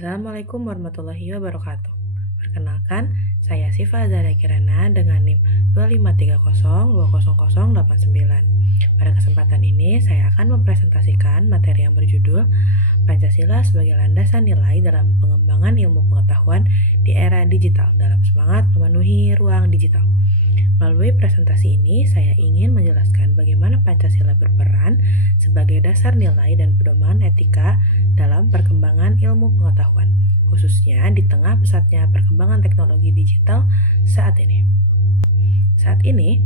Assalamualaikum warahmatullahi wabarakatuh. Perkenalkan, saya Siva Zara Kirana dengan NIM 253020089. Pada kesempatan ini, saya akan mempresentasikan materi yang berjudul Pancasila sebagai landasan nilai dalam pengembangan ilmu pengetahuan di era digital dalam semangat memenuhi ruang digital. Melalui presentasi ini, saya ingin menjelaskan bagaimana Pancasila berperan sebagai dasar nilai dan pedoman etika dalam perkembangan ilmu pengetahuan, khususnya di tengah pesatnya perkembangan teknologi digital saat ini. Saat ini,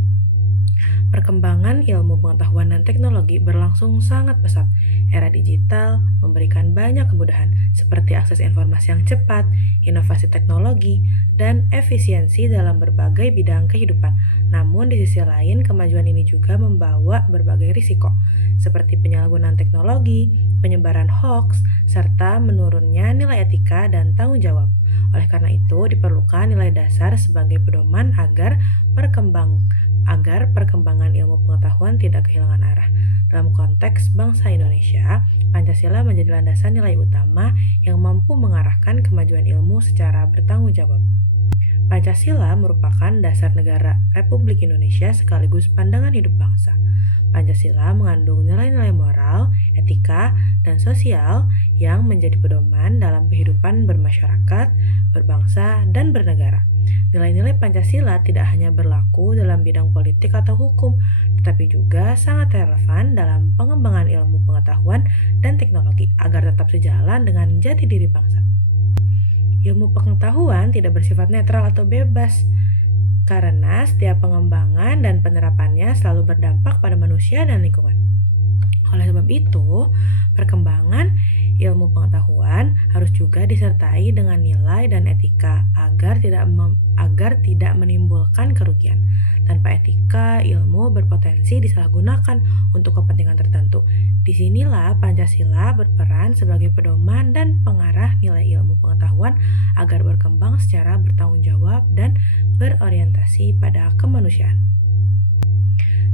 perkembangan ilmu pengetahuan dan teknologi berlangsung sangat pesat. Era digital memberikan banyak kemudahan seperti akses informasi yang cepat, inovasi teknologi, dan efisiensi dalam berbagai bidang kehidupan. Namun di sisi lain, kemajuan ini juga membawa berbagai risiko seperti penyalahgunaan teknologi, penyebaran hoax, serta menurunnya nilai etika dan tanggung jawab. Oleh karena itu, diperlukan nilai dasar sebagai pedoman agar perkembangan ilmu pengetahuan tidak kehilangan arah. Dalam konteks bangsa Indonesia, Pancasila menjadi landasan nilai utama yang mampu mengarahkan kemajuan ilmu secara bertanggung jawab. Pancasila merupakan dasar negara Republik Indonesia sekaligus pandangan hidup bangsa. Pancasila mengandung nilai-nilai moral, etika, dan sosial yang menjadi pedoman dalam kehidupan bermasyarakat, berbangsa, dan bernegara. Nilai-nilai Pancasila tidak hanya berlaku dalam bidang politik atau hukum, tetapi juga sangat relevan dalam pengembangan ilmu pengetahuan dan teknologi agar tetap sejalan dengan jati diri bangsa. Ilmu pengetahuan tidak bersifat netral atau bebas, karena setiap pengembangan dan penerapannya selalu berdampak pada manusia dan lingkungan. Oleh sebab itu, perkembangan ilmu pengetahuan harus juga disertai dengan nilai dan etika agar tidak menimbulkan kerugian. Tanpa etika, ilmu berpotensi disalahgunakan untuk kepentingan tertentu. Disinilah Pancasila berperan sebagai pedoman dan pengarah nilai ilmu pengetahuan agar berkembang secara bertanggung jawab dan berorientasi pada kemanusiaan.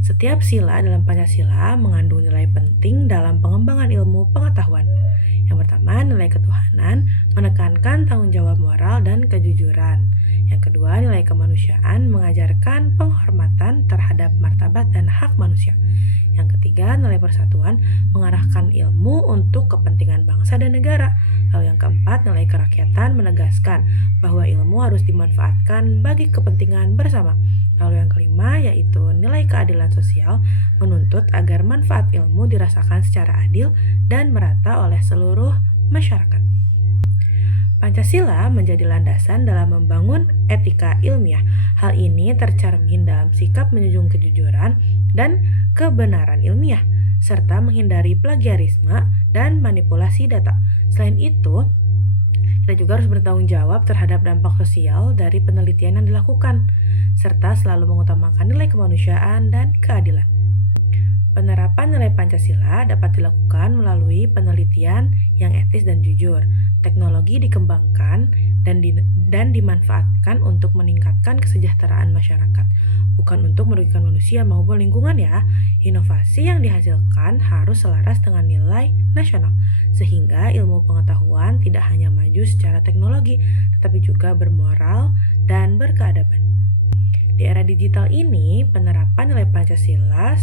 Setiap sila dalam Pancasila mengandung nilai penting dalam pengembangan ilmu pengetahuan. Yang pertama, nilai ketuhanan menekankan tanggung jawab moral dan kejujuran. Yang kedua, nilai kemanusiaan mengajarkan penghormatan terhadap martabat dan hak manusia. Yang ketiga, nilai persatuan mengarahkan ilmu untuk kepentingan bangsa dan negara. Lalu yang keempat, nilai kerakyatan menegaskan bahwa ilmu harus dimanfaatkan bagi kepentingan bersama. Lalu yang kelima yaitu nilai keadilan sosial menuntut agar manfaat ilmu dirasakan secara adil dan merata oleh seluruh masyarakat. Pancasila menjadi landasan dalam membangun etika ilmiah. Hal ini tercermin dalam sikap menjunjung kejujuran dan kebenaran ilmiah, serta menghindari plagiarisme dan manipulasi data. Selain itu, kita juga harus bertanggung jawab terhadap dampak sosial dari penelitian yang dilakukan, serta selalu mengutamakan nilai kemanusiaan dan keadilan. Penerapan nilai Pancasila dapat dilakukan melalui penelitian yang etis dan jujur. Teknologi dikembangkan dan dimanfaatkan untuk meningkatkan kesejahteraan masyarakat, bukan untuk merugikan manusia maupun lingkungan ya. Inovasi yang dihasilkan harus selaras dengan nilai nasional, sehingga ilmu pengetahuan tidak hanya maju secara teknologi, tetapi juga bermoral dan berkeadaban. Di era digital ini, penerapan nilai Pancasila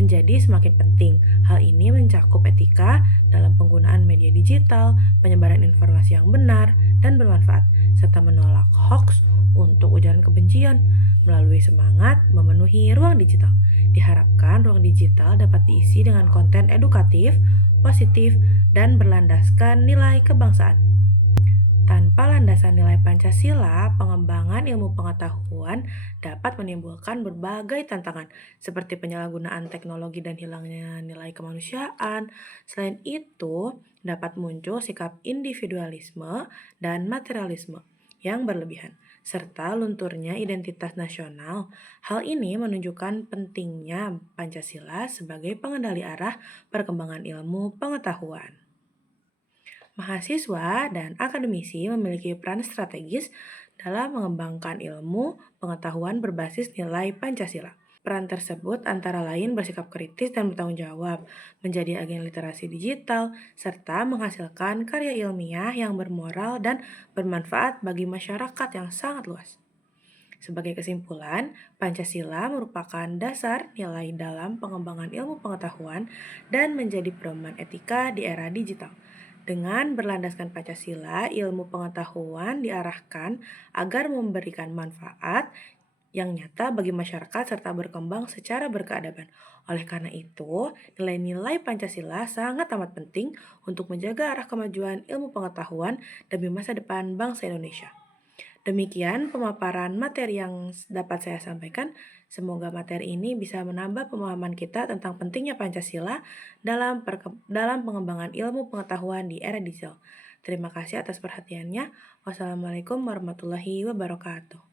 menjadi semakin penting. Hal ini mencakup etika dalam penggunaan media digital, penyebaran informasi yang benar dan bermanfaat, serta menolak hoax untuk ujaran kebencian melalui semangat memenuhi ruang digital. Diharapkan ruang digital dapat diisi dengan konten edukatif, positif, dan berlandaskan nilai kebangsaan. Tanpa landasan nilai Pancasila, pengembangan ilmu pengetahuan dapat menimbulkan berbagai tantangan seperti penyalahgunaan teknologi dan hilangnya nilai kemanusiaan. Selain itu, dapat muncul sikap individualisme dan materialisme yang berlebihan, serta lunturnya identitas nasional. Hal ini menunjukkan pentingnya Pancasila sebagai pengendali arah perkembangan ilmu pengetahuan. Mahasiswa dan akademisi memiliki peran strategis dalam mengembangkan ilmu pengetahuan berbasis nilai Pancasila. Peran tersebut antara lain bersikap kritis dan bertanggung jawab, menjadi agen literasi digital, serta menghasilkan karya ilmiah yang bermoral dan bermanfaat bagi masyarakat yang sangat luas. Sebagai kesimpulan, Pancasila merupakan dasar nilai dalam pengembangan ilmu pengetahuan dan menjadi pedoman etika di era digital. Dengan berlandaskan Pancasila, ilmu pengetahuan diarahkan agar memberikan manfaat yang nyata bagi masyarakat serta berkembang secara berkeadaban. Oleh karena itu, nilai-nilai Pancasila sangat amat penting untuk menjaga arah kemajuan ilmu pengetahuan demi masa depan bangsa Indonesia. Demikian pemaparan materi yang dapat saya sampaikan. Semoga materi ini bisa menambah pemahaman kita tentang pentingnya Pancasila dalam pengembangan ilmu pengetahuan di era digital. Terima kasih atas perhatiannya. Wassalamualaikum warahmatullahi wabarakatuh.